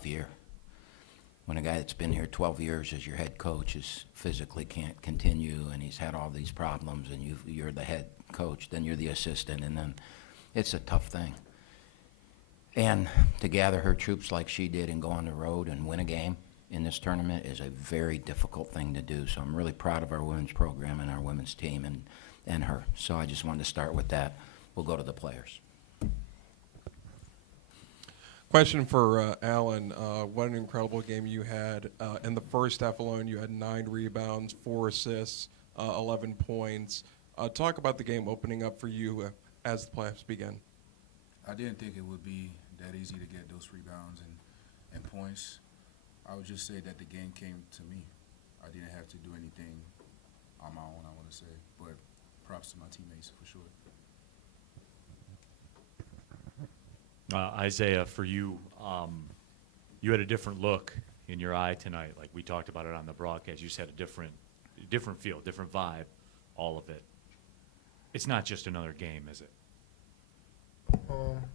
tough year. When a guy that's been here 12 years as your head coach is physically can't continue, and he's had all these problems, and you're the head coach, then you're the assistant, and then it's a tough thing. And to gather her troops like she did and go on the road and win a game in this tournament is a very difficult thing to do. So I'm really proud of our women's program and our women's team and her. So I just wanted to start with that. We'll go to the players. Question for Alan. What an incredible game you had. In the first half alone, you had 9 rebounds, 4 assists, 11 points. Talk about the game opening up for you as the playoffs began. I didn't think it would be that easy to get those rebounds and points. I would just say that the game came to me. I didn't have to do anything on my own, I want to say. But props to my teammates for sure. Isaiah, for you, you had a different look in your eye tonight. Like we talked about it on the broadcast. You just had a different feel, different vibe, all of it. It's not just another game, is it?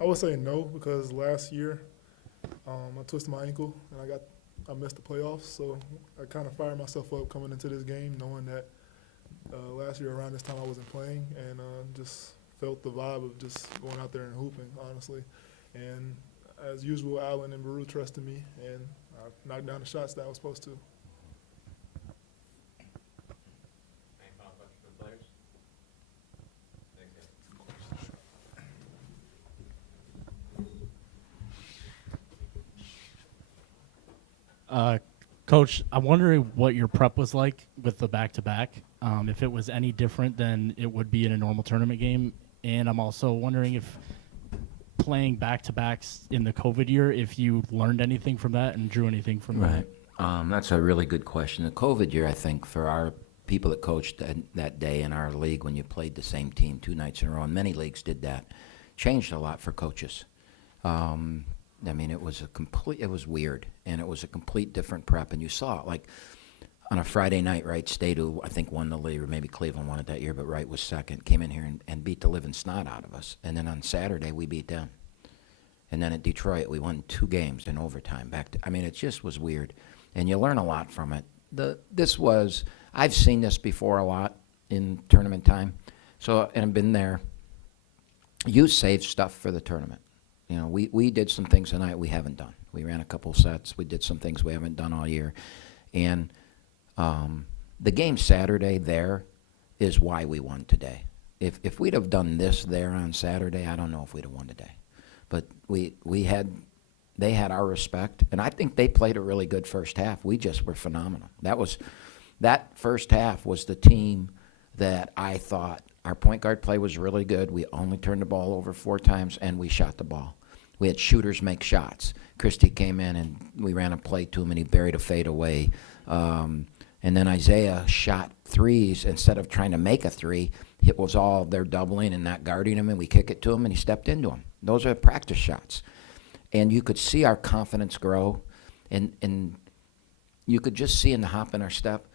I would say no, because last year I twisted my ankle and I missed the playoffs. So I kind of fired myself up coming into this game, knowing that last year around this time I wasn't playing, and just felt the vibe of just going out there and hooping, honestly. And as usual, Allen and Baru trusted me, and I knocked down the shots that I was supposed to. Any final questions for the players? Coach, I'm wondering what your prep was like with the back-to-back, if it was any different than it would be in a normal tournament game. And I'm also wondering if playing back-to-backs in the COVID year, if you learned anything from that and drew anything from that. Right. That's a really good question. The COVID year, I think, for our people that coached that day in our league when you played the same team 2 nights in a row, and many leagues did that, changed a lot for coaches. I mean, it was weird, and it was a complete different prep, and you saw it. Like, on a Friday night, Wright State, who I think won the league, or maybe Cleveland won it that year, but Wright was second, came in here and beat the living snot out of us. And then on Saturday, we beat them. And then at Detroit, we won 2 games in overtime. I mean, it just was weird, and you learn a lot from it. I've seen this before a lot in tournament time, and I've been there. You save stuff for the tournament. You know, we did some things tonight we haven't done. We ran a couple sets. We did some things we haven't done all year. And the game Saturday there is why we won today. If we'd have done this there on Saturday, I don't know if we'd have won today. But they had our respect, and I think they played a really good first half. We just were phenomenal. That first half was the team that I thought our point guard play was really good. We only turned the ball over 4 times, and we shot the ball. We had shooters make shots. Christie came in, and we ran a play to him, and he buried a fade away. And then Isaiah shot threes instead of trying to make a 3. It was all they're doubling and not guarding him, and we kick it to him, and he stepped into him. Those are practice shots. And you could see our confidence grow, and you could just see in the hop in our step,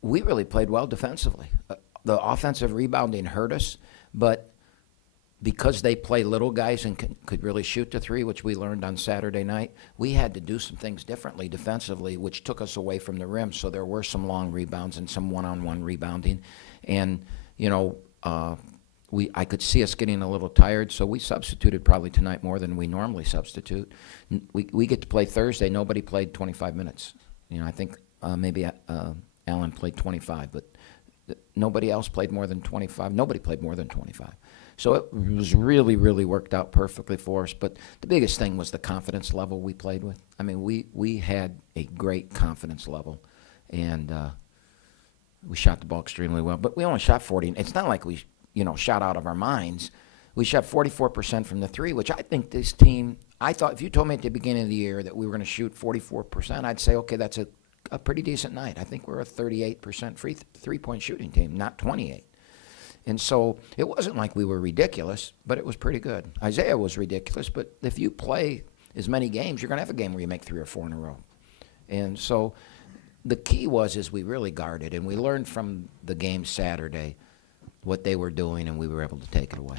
we really played well defensively. The offensive rebounding hurt us, but because they play little guys and could really shoot the 3, which we learned on Saturday night, we had to do some things differently defensively, which took us away from the rim. So there were some long rebounds and some one-on-one rebounding. And, you know, I could see us getting a little tired, so we substituted probably tonight more than we normally substitute. We get to play Thursday. Nobody played 25 minutes. You know, I think maybe Allen played 25, but nobody else played more than 25. Nobody played more than 25. So it was really, really worked out perfectly for us. But the biggest thing was the confidence level we played with. I mean, we had a great confidence level, and we shot the ball extremely well. But we only shot 40. It's not like we, shot out of our minds. We shot 44% from the 3, which I think this team, I thought if you told me at the beginning of the year that we were going to shoot 44%, I'd say, okay, that's a pretty decent night. I think we're a 38% three-point shooting team, not 28. And so it wasn't like we were ridiculous, but it was pretty good. Isaiah was ridiculous, but if you play as many games, you're going to have a game where you make 3 or 4 in a row. And so the key is we really guarded, and we learned from the game Saturday what they were doing, and we were able to take it away.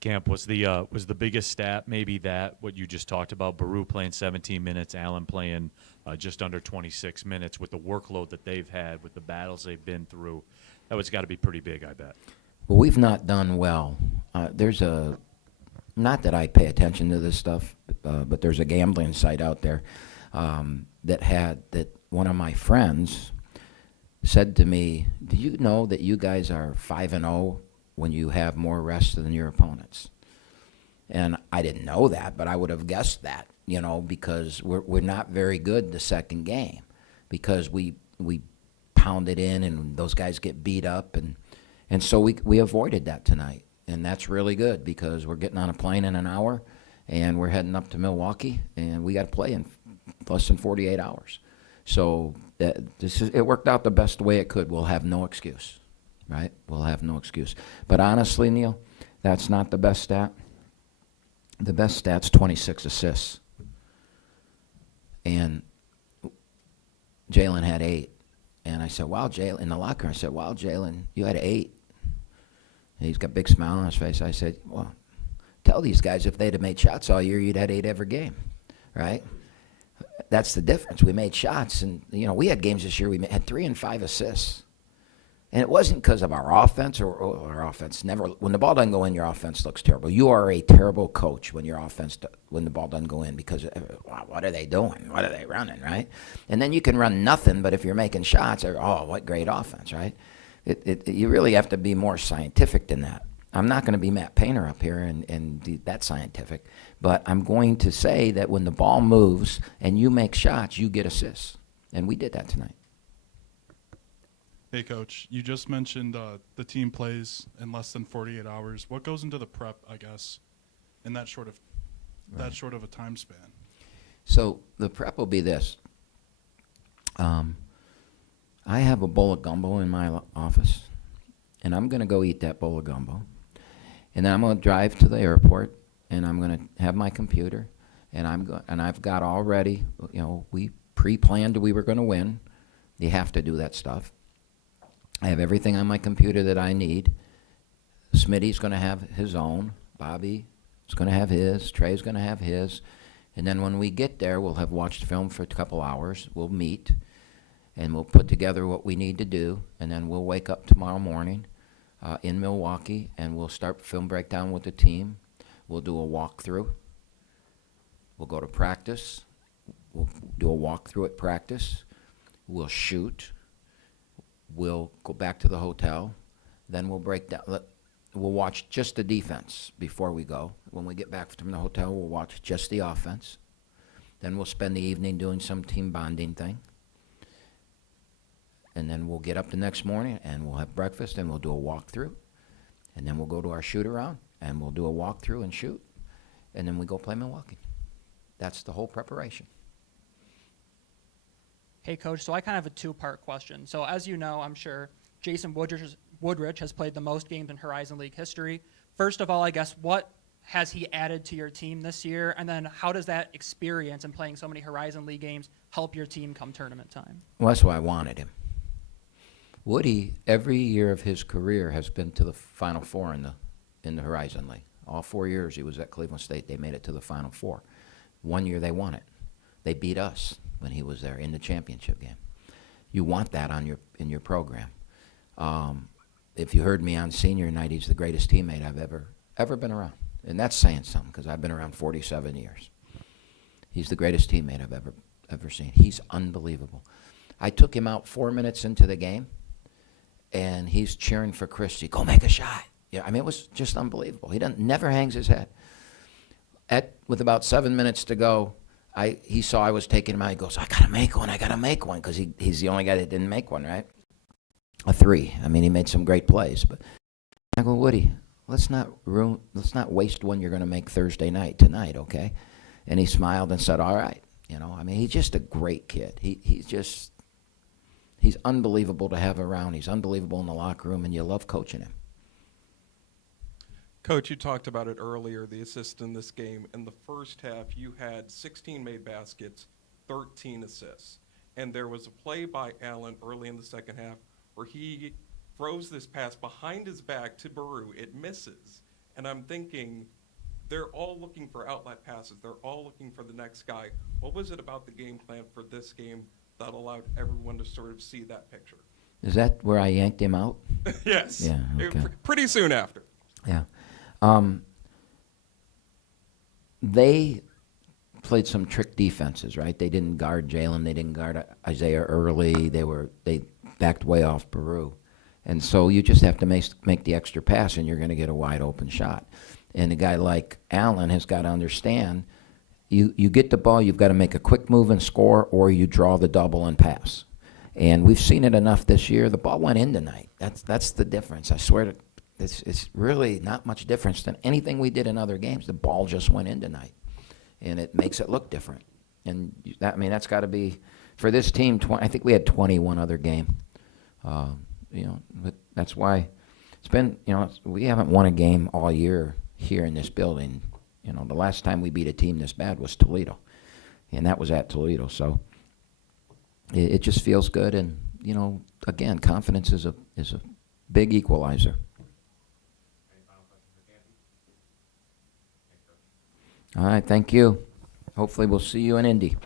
Camp, was the biggest stat maybe that what you just talked about? Baru playing 17 minutes, Allen playing just under 26 minutes with the workload that they've had, with the battles they've been through. That was got to be pretty big, I bet. Well, we've not done well. Not that I pay attention to this stuff, but there's a gambling site out there that one of my friends said to me, "Do you know that you guys are 5-0 when you have more rest than your opponents?" And I didn't know that, but I would have guessed that, because we're not very good the second game, because we pound it in and those guys get beat up, and so we avoided that tonight. And that's really good, because we're getting on a plane in an hour and we're heading up to Milwaukee, and we got to play in less than 48 hours. So it worked out the best way it could. We'll have no excuse, right? We'll have no excuse. But honestly, Neil, that's not the best stat. The best stat's 26 assists. And Jalen had 8. And I said, wow, Jalen, in the locker room, I said, wow, Jalen, you had 8. And he's got a big smile on his face. I said, well, tell these guys if they'd have made shots all year, you'd had 8 every game, right? That's the difference. We made shots, and we had games this year we had 3 and 5 assists, and it wasn't because of our offense or our offense. Never, when the ball doesn't go in, your offense looks terrible. You are a terrible coach when when the ball doesn't go in, because wow, what are they doing? What are they running, right? And then you can run nothing, but if you're making shots, what great offense, right? You really have to be more scientific than that. I'm not going to be Matt Painter up here and do that scientific, but I'm going to say that when the ball moves and you make shots, you get assists. And we did that tonight. Hey, Coach, you just mentioned the team plays in less than 48 hours. What goes into the prep, I guess, in that short of a time span? So the prep will be this. I have a bowl of gumbo in my office, and I'm going to go eat that bowl of gumbo. And then I'm going to drive to the airport, and I'm going to have my computer, and I've got already, we pre-planned we were going to win. You have to do that stuff. I have everything on my computer that I need. Smitty's going to have his own. Bobby is going to have his. Trey's going to have his. And then when we get there, we'll have watched film for a couple hours. We'll meet, and we'll put together what we need to do. And then we'll wake up tomorrow morning in Milwaukee, and we'll start film breakdown with the team. We'll do a walkthrough. We'll go to practice. We'll do a walkthrough at practice. We'll shoot. We'll go back to the hotel. Then we'll break down. We'll watch just the defense before we go. When we get back from the hotel, we'll watch just the offense. Then we'll spend the evening doing some team bonding thing. And then we'll get up the next morning, and we'll have breakfast, and we'll do a walkthrough. And then we'll go to our shoot-around, and we'll do a walkthrough and shoot. And then we go play Milwaukee. That's the whole preparation. Hey, Coach, so I kind of have a two-part question. So as you know, I'm sure Jason Woodrich has played the most games in Horizon League history. First of all, I guess, what has he added to your team this year? And then how does that experience in playing so many Horizon League games help your team come tournament time? Well, that's why I wanted him. Woody, every year of his career, has been to the Final Four in the Horizon League. All 4 years he was at Cleveland State, they made it to the Final Four. 1 year they won it. They beat us when he was there in the championship game. You want that in your program. If you heard me on senior night, he's the greatest teammate I've ever been around. And that's saying something, because I've been around 47 years. He's the greatest teammate I've ever seen. He's unbelievable. I took him out 4 minutes into the game, and he's cheering for Christie. Go make a shot. Yeah, I mean, it was just unbelievable. He never hangs his head. With about 7 minutes to go, he saw I was taking him out. He goes, I got to make one, because he's the only guy that didn't make one, right? A 3. I mean, he made some great plays. But I go, Woody, let's not waste one you're going to make Thursday night tonight, okay? And he smiled and said, all right. I mean, he's just a great kid. He's unbelievable to have around. He's unbelievable in the locker room, and you love coaching him. Coach, you talked about it earlier, the assist in this game. In the first half, you had 16 made baskets, 13 assists. And there was a play by Allen early in the second half where he throws this pass behind his back to Baru. It misses. And I'm thinking, they're all looking for outlet passes. They're all looking for the next guy. What was it about the game plan for this game that allowed everyone to sort of see that picture? Is that where I yanked him out? Yes. Yeah, okay. Pretty soon after. Yeah. They played some trick defenses, right? They didn't guard Jalen. They didn't guard Isaiah early. They backed way off Peru. And so you just have to make the extra pass, and you're going to get a wide open shot. And a guy like Allen has got to understand, you get the ball, you've got to make a quick move and score, or you draw the double and pass. And we've seen it enough this year. The ball went in tonight. That's the difference. I swear to it's really not much difference than anything we did in other games. The ball just went in tonight, and it makes it look different. And that's got to be for this team. I think we had 21 other game. But that's why it's been. We haven't won a game all year here in this building. The last time we beat a team this bad was Toledo, and that was at Toledo. So it just feels good, and again, confidence is a big equalizer. Any final questions for Canty? Thanks, Coach. All right, thank you. Hopefully we'll see you in Indy.